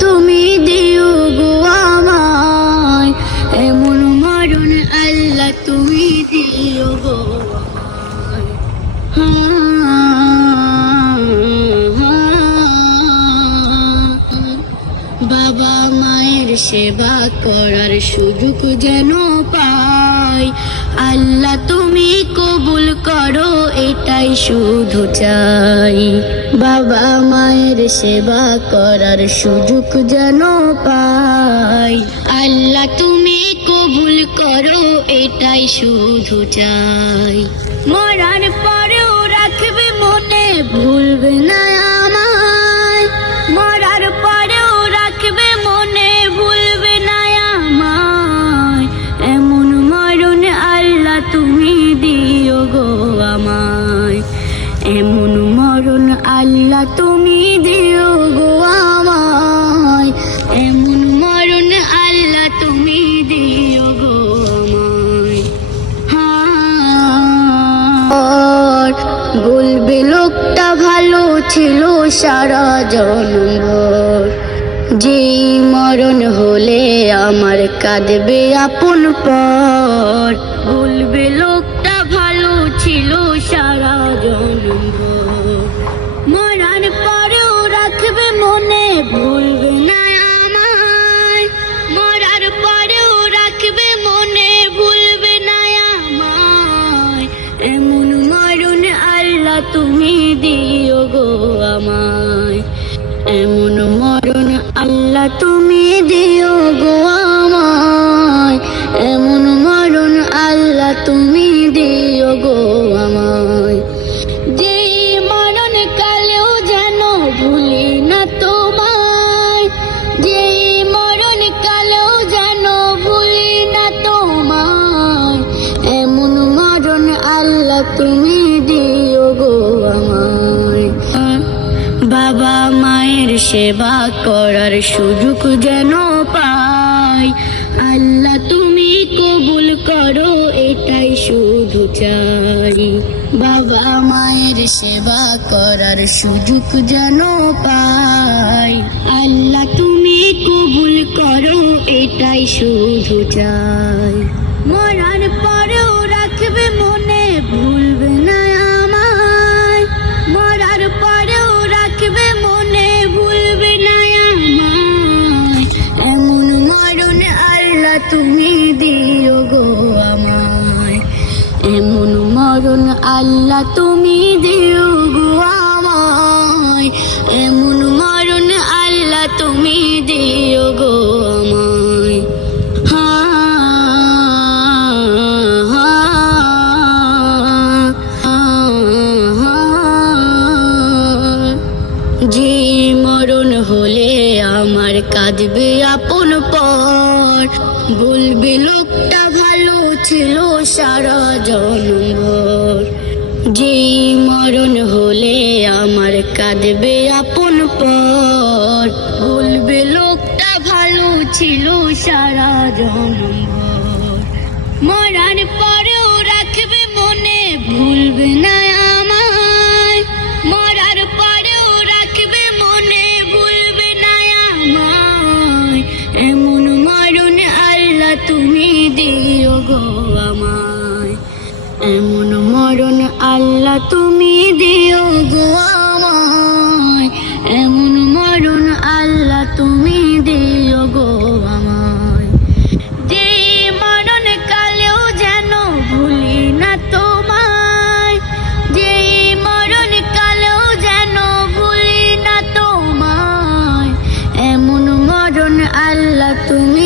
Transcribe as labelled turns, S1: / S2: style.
S1: তুমি দিও গো আমায় এমন মরণ আল্লাহ তুমি দিও গো। বাবা মায়ের সেবা করার সুযোগ যেন পাই আল্লাহ তুমি কবুল করো, এটাই শুধু চাই। বাবা মায়ের সেবা করার সুযোগ যেন পাই। আল্লাহ তুমি কবুল করো, এটাই শুধু চাই। মরার পরেও রাখবে মনে, ভুলবে না এমন মরণ আল্লাহ তুমি দিও গো আমায়। এমন মরণ আল্লাহ তুমি দিও গো আমায়। বলবে লোকটা ভালো ছিল সারা জনম্বর যে মরণ হলে আমার কাঁদবে আপন পর। বলবে লোকটা ভালো ছিল সারা জনম্বর মরার পরেও রাখবে মনে, ভুলবে না মরার রাখবে মনে, ভুলবে এমন আল্লাহ তুমি দিও গো আমায়। এমন মরণ আল্লাহ তুমি বাবা মায়ের সেবা করার সুযোগ যেন পাই। আল্লাহ তুমি কবুল করো, এটাই শুধু চাই। বাবা মায়ের সেবা করার সুযোগ যেন পাই। আল্লাহ তুমি কবুল করো, এটাই শুধু চাই। তুমি দিও গো আমায়। এমন মরণ আল্লাহ তুমি দিও গো আমায়। এমন মরণ আল্লাহ তুমি দিও গো আমায়। যে মরণ হলে আমার কাঁদবে আপন পর বলবে, লোকটা ভালো ছিল সারা জনভর যে মরণ হলে আমার কাঁদবে আপন পর। বলবে, লোকটা ভালো ছিল সারা জনভর মরার পরেও রাখবে মনে, ভুলবে না তুমি দিও গো আমায়। এমন মরণ আল্লাহ তুমি দিও গো আমায়। এমন মরণ আল্লাহ তুমি দিও গো আমায়। মরণ কালেও যেন না তোমায়। মরণ কালেও যেন না তোমায়। এমন মরণ তুমি